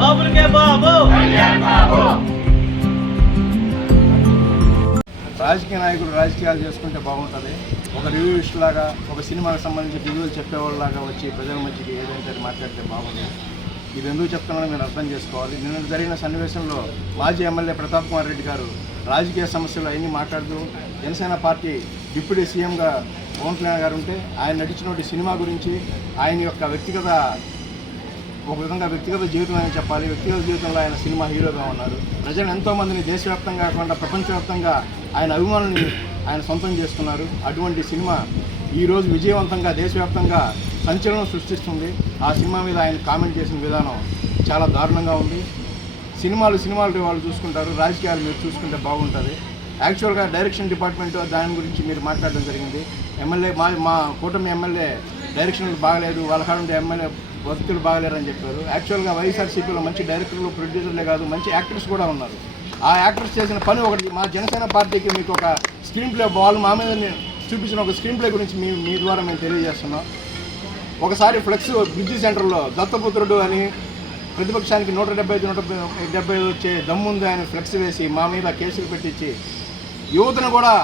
బాబులకే బాబు. రాజకీయ నాయకులు రాజకీయాలు చేసుకుంటే బాగుంటుంది. ఒక రివ్యూయిస్ట్ లాగా, ఒక సినిమాకి సంబంధించి రివ్యూలు చెప్పేవాళ్ళలాగా వచ్చి ప్రజల మధ్యకి ఏదైతే మాట్లాడితే బాగుంటుంది. ఇది ఎందుకు చెప్తున్నానో మీరు అర్థం చేసుకోవాలి. నిన్న జరిగిన సన్నివేశంలో మాజీ ఎమ్మెల్యే ప్రతాప్ కుమార్ రెడ్డి గారు రాజకీయ సమస్యలు అవన్నీ మాట్లాడుతూ జనసేన పార్టీ డిప్యూటీ సీఎంగా పవన్ కళ్యాణ్ గారు ఉంటే ఆయన నటించినటువంటి సినిమా గురించి, ఆయన యొక్క వ్యక్తిగత జీవితం అని చెప్పాలి. వ్యక్తిగత జీవితంలో ఆయన సినిమా హీరోగా ఉన్నారు. ప్రజలు ఎంతోమందిని దేశవ్యాప్తంగా కాకుండా ప్రపంచవ్యాప్తంగా ఆయన అభిమానుల్ని ఆయన సొంతం చేసుకున్నారు. అటువంటి సినిమా ఈరోజు విజయవంతంగా దేశవ్యాప్తంగా సంచలనం సృష్టిస్తుంది. ఆ సినిమా మీద ఆయన కామెంట్ చేసిన విధానం చాలా దారుణంగా ఉంది. సినిమాలు వాళ్ళు చూసుకుంటారు, రాజకీయాలు మీరు చూసుకుంటే బాగుంటుంది. యాక్చువల్గా డైరెక్షన్ డిపార్ట్మెంట్ దాని గురించి మీరు మాట్లాడడం జరిగింది. ఎమ్మెల్యే మా కూటమి ఎమ్మెల్యే డైరెక్షన్లు బాగలేదు, వాళ్ళ కాడ ఎమ్మెల్యే వ్యక్తులు బాగలేరని చెప్పారు. యాక్చువల్గా వైఎస్ఆర్సీపీలో మంచి డైరెక్టర్లు, ప్రొడ్యూసర్లే కాదు, మంచి యాక్టర్స్ కూడా ఉన్నారు. ఆ యాక్టర్స్ చేసిన పని ఒకటి. మా జనసేన పార్టీకి మీకు ఒక స్క్రీన్ ప్లే, వాళ్ళు మా మీద చూపించిన ఒక స్క్రీన్ ప్లే గురించి మీ ద్వారా మేము తెలియజేస్తున్నాం. ఒకసారి ఫ్లెక్స్ బ్రిడ్జి సెంటర్లో దత్తపుత్రుడు అని ప్రతిపక్షానికి 175 వచ్చే దమ్ముంది ఆయన ఫ్లెక్స్ వేసి మా మీద కేసులు పెట్టించి యువతను కూడా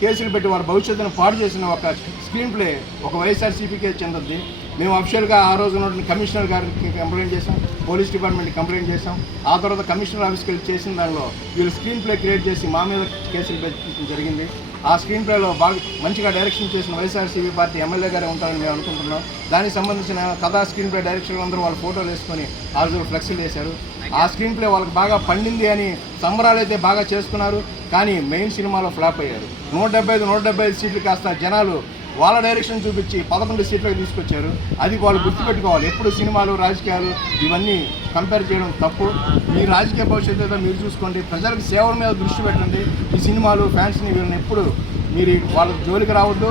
కేసులు పెట్టి వారి భవిష్యత్తును పాడు చేసిన ఒక స్క్రీన్ ప్లే ఒక వైఎస్ఆర్సీపీకే చెందుద్ది. మేము అఫిషియల్గా ఆ రోజు కమిషనర్ గారికి కంప్లైంట్ చేసాం, పోలీస్ డిపార్ట్మెంట్కి కంప్లైంట్ చేసాం. ఆ తర్వాత కమిషనర్ ఆఫీస్కి వెళ్ళి చేసిన దానిలో వీళ్ళు స్క్రీన్ ప్లే క్రియేట్ చేసి మా మీద కేసులు పెట్టడం జరిగింది. ఆ స్క్రీన్ ప్లేలో బాగా మంచిగా డైరెక్షన్ చేసిన వైఎస్ఆర్సీపీ పార్టీ ఎమ్మెల్యే గారే ఉంటారని మేము అనుకుంటున్నాం. దానికి సంబంధించిన కథా స్క్రీన్ ప్లే డైరెక్షన్ అందరూ వాళ్ళ ఫోటోలు వేసుకొని ఆ రోజు ఫ్లెక్సీలు వేశారు. ఆ స్క్రీన్ ప్లే వాళ్ళకి బాగా పండింది అని సంబరాలు అయితే బాగా చేసుకున్నారు. కానీ మెయిన్ సినిమాలో ఫ్లాప్ అయ్యారు. 175 సీట్లు కాస్త జనాలు వాళ్ళ డైరెక్షన్ చూపించి 11 సీట్లకు తీసుకొచ్చారు. అది వాళ్ళు గుర్తుపెట్టుకోవాలి. ఎప్పుడు సినిమాలు, రాజకీయాలు ఇవన్నీ కంపేర్ చేయడం తప్పు. మీ రాజకీయ భవిష్యత్తు ఏదో మీరు చూసుకోండి. ప్రజలకు సేవల మీద దృష్టి పెట్టండి. ఈ సినిమాలు ఫ్యాన్స్ని వీళ్ళని ఎప్పుడు మీరు వాళ్ళ జోలికి రావద్దు.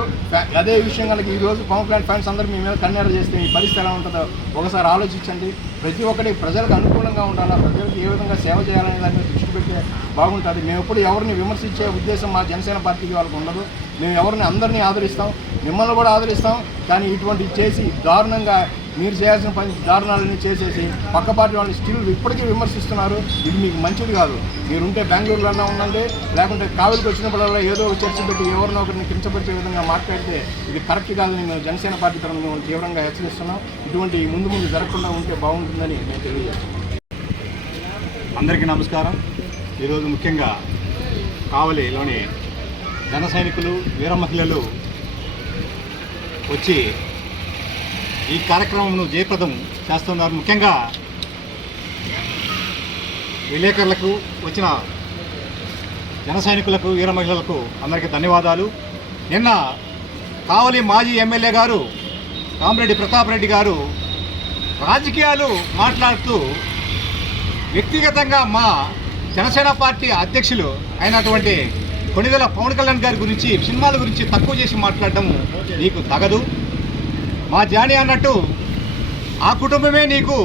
అదే విషయం కనుక ఈరోజు పవన్ కళ్యాణ్ ఫ్యాన్స్ అందరూ మీ మీద కన్నెర చేస్తే ఈ పరిస్థితి ఎలా ఉంటుందో ఒకసారి ఆలోచించండి. ప్రతి ఒక్కటి ప్రజలకు అనుకూలంగా ఉండాలా, ప్రజలకు ఏ విధంగా సేవ చేయాలనే దాని మీద దృష్టి పెడితే బాగుంటుంది. మేము ఎప్పుడు ఎవరిని విమర్శించే ఉద్దేశం మా జనసేన పార్టీకి వాళ్ళకు ఉండదు. మేము ఎవరిని అందరినీ ఆదరిస్తాం, మిమ్మల్ని కూడా ఆదరిస్తాం. కానీ ఇటువంటి చేసి దారుణంగా మీరు చేయాల్సిన పని దారుణాలన్నీ చేసేసి పక్క పార్టీ వాళ్ళని స్టిల్ ఇప్పటికీ విమర్శిస్తున్నారు. ఇది మీకు మంచిది కాదు. మీరుంటే బెంగళూరులోనే ఉండండి, లేకుంటే కావిలికి వచ్చినప్పుడల్లా ఏదో ఒక చర్చ పెట్టి ఎవరినో ఒకరిని కించపరిచే విధంగా మాట్లాడితే ఇది కరెక్ట్ కాదని మేము జనసేన పార్టీ తరఫున మేము తీవ్రంగా హెచ్చరిస్తున్నాం. ఇటువంటి ముందు జరగకుండా ఉంటే బాగుంటుందని మేము తెలియజేస్తున్నాం. అందరికీ నమస్కారం. ఈరోజు ముఖ్యంగా కావలిలోని జన సైనికులు, వీర మహిళలు వచ్చి ఈ కార్యక్రమంను జయప్రదం చేస్తున్నారు. ముఖ్యంగా విలేకరులకు, వచ్చిన జన సైనికులకు, వీర మహిళలకు అందరికీ ధన్యవాదాలు. నిన్న కావలి మాజీ ఎమ్మెల్యే గారు కామిరెడ్డి ప్రతాప్ రెడ్డి గారు రాజకీయాలు మాట్లాడుతూ వ్యక్తిగతంగా మా జనసేన పార్టీ అధ్యక్షులు అయినటువంటి కొణిదెల పవన్ కళ్యాణ్ గారి గురించి, సినిమాల గురించి తక్కువ చేసి మాట్లాడడం నీకు తగదు. మా జానీ అన్నట్టు ఆ కుటుంబమే నీకు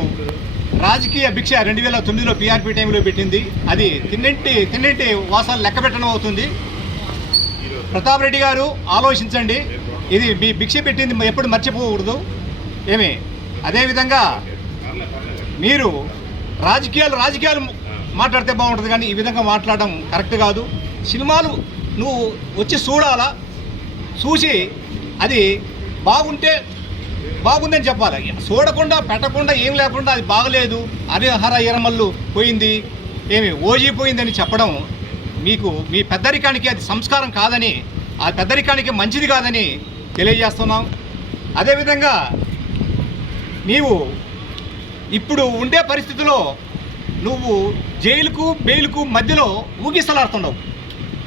రాజకీయ భిక్ష 2009లో పీఆర్పీ టైంలో పెట్టింది. అది తిన్నింటి వాసాలు లెక్క పెట్టడం అవుతుంది. ప్రతాప్ రెడ్డి గారు ఆలోచించండి. ఇది మీ భిక్ష పెట్టింది ఎప్పుడు మర్చిపోకూడదు. ఏమి అదేవిధంగా మీరు రాజకీయాలు మాట్లాడితే బాగుంటుంది, కానీ ఈ విధంగా మాట్లాడడం కరెక్ట్ కాదు. సినిమాలు నువ్వు వచ్చి చూడాలా, చూసి అది బాగుందని చెప్పాలి. చూడకుండా పెట్టకుండా ఏం లేకుండా అది బాగలేదు, హరిహర ఇరమల్లు పోయింది, ఏమి ఓజీ పోయిందని చెప్పడం మీకు మీ పెద్దరికానికి అది సంస్కారం కాదని, ఆ పెద్దరికానికి మంచిది కాదని తెలియజేస్తున్నాం. అదేవిధంగా నీవు ఇప్పుడు ఉండే పరిస్థితిలో నువ్వు జైలుకు బెయిల్కు మధ్యలో ఊగిసలాడుతున్నావు.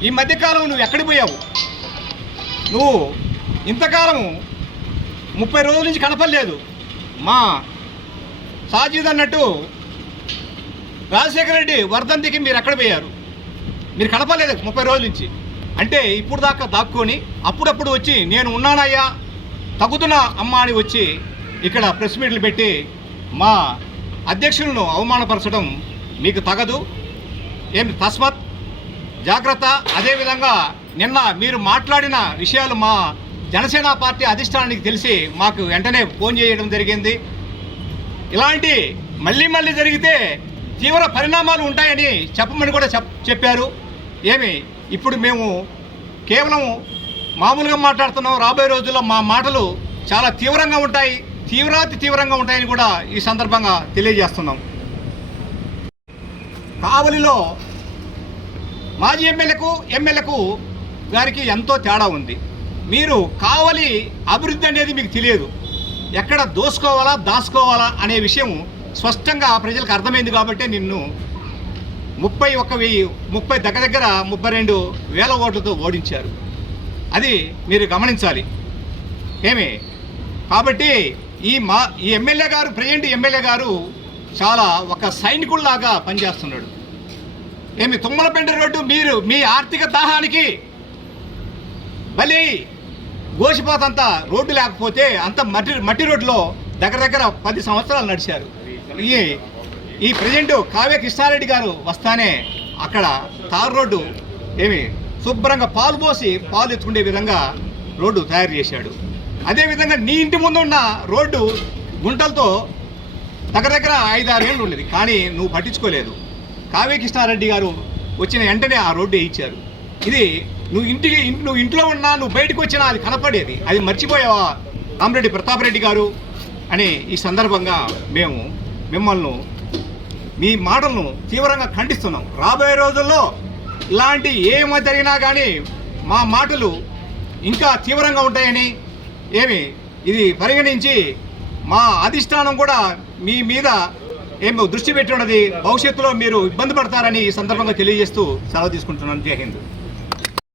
ఈ మధ్యకాలం నువ్వు ఎక్కడికి పోయావు? నువ్వు ఇంతకాలం 30 రోజుల నుంచి కనపడలేదు. మా సాజీద్ అన్నట్టు రాజశేఖర రెడ్డి వర్ధంతికి మీరు ఎక్కడ పోయారు? మీరు కనపడలేదు 30 రోజుల నుంచి. అంటే ఇప్పుడు దాకా దాక్కొని అప్పుడప్పుడు వచ్చి నేను ఉన్నానయ్యా, తగుతున్న అమ్మ అని వచ్చి ఇక్కడ ప్రెస్ మీట్లు పెట్టి మా అధ్యక్షులను అవమానపరచడం మీకు తగదు. ఏమి తస్మత్ జాగ్రత్త. అదేవిధంగా నిన్న మీరు మాట్లాడిన విషయాలు మా జనసేన పార్టీ అధిష్టానానికి తెలిసి మాకు వెంటనే ఫోన్ చేయడం జరిగింది. ఇలాంటి మళ్ళీ మళ్ళీ జరిగితే తీవ్ర పరిణామాలు ఉంటాయని చెప్పమని కూడా చెప్పారు. ఇప్పుడు మేము కేవలం మామూలుగా మాట్లాడుతున్నాం. రాబోయే రోజుల్లో మా మాటలు చాలా తీవ్రంగా ఉంటాయి, తీవ్రంగా ఉంటాయని కూడా ఈ సందర్భంగా తెలియజేస్తున్నాం. కావలిలో మాజీ ఎమ్మెల్యేకు గారికి ఎంతో తేడా ఉంది. మీరు కావలి అభివృద్ధి అనేది మీకు తెలియదు. ఎక్కడ దోసుకోవాలా దాచుకోవాలా అనే విషయం స్పష్టంగా ప్రజలకు అర్థమైంది కాబట్టి నిన్ను 30 దగ్గర 32,000 ఓట్లతో ఓడించారు. అది మీరు గమనించాలి. కాబట్టి ఈ ఎమ్మెల్యే గారు, ప్రెసిడెంట్ ఎమ్మెల్యే గారు చాలా ఒక సైనికుల్లాగా పనిచేస్తున్నాడు. తుమ్మలపెంట రోడ్డు మీరు మీ ఆర్థిక దాహానికి బలి గోసిపోతంత రోడ్డు లేకపోతే అంత మట్టి రోడ్లో దగ్గర 10 సంవత్సరాలు నడిచారు. ఈ ప్రెసిడెంట్ కావ్య కృష్ణారెడ్డి గారు వస్తానే అక్కడ తార్ రోడ్డు శుభ్రంగా పాలు పోసి పాలు ఎత్తుకునే విధంగా రోడ్డు తయారు చేశాడు. అదేవిధంగా నీ ఇంటి ముందు ఉన్న రోడ్డు గుంటలతో దగ్గర 5-6 ఏళ్ళు ఉండేది, కానీ నువ్వు పట్టించుకోలేదు. కావ్య కృష్ణారెడ్డి గారు వచ్చిన వెంటనే ఆ రోడ్డు వేయించారు. ఇది నువ్వు ఇంట్లో ఉన్నా, నువ్వు బయటకు వచ్చినా అది కనపడేది. అది మర్చిపోయావా కామ్రెడ్డి ప్రతాప్ రెడ్డి గారు అని ఈ సందర్భంగా మేము మిమ్మల్ని మీ మాటలను తీవ్రంగా ఖండిస్తున్నాం. రాబోయే రోజుల్లో ఇలాంటి ఏమో జరిగినా కానీ మా మాటలు ఇంకా తీవ్రంగా ఉంటాయని ఇది పరిగణించి మా అధిష్టానం కూడా మీ మీద దృష్టి పెట్టి ఉన్నది. భవిష్యత్తులో మీరు ఇబ్బంది పడతారని ఈ సందర్భంగా తెలియజేస్తూ సెలవు తీసుకుంటున్నాను. జై హింద్.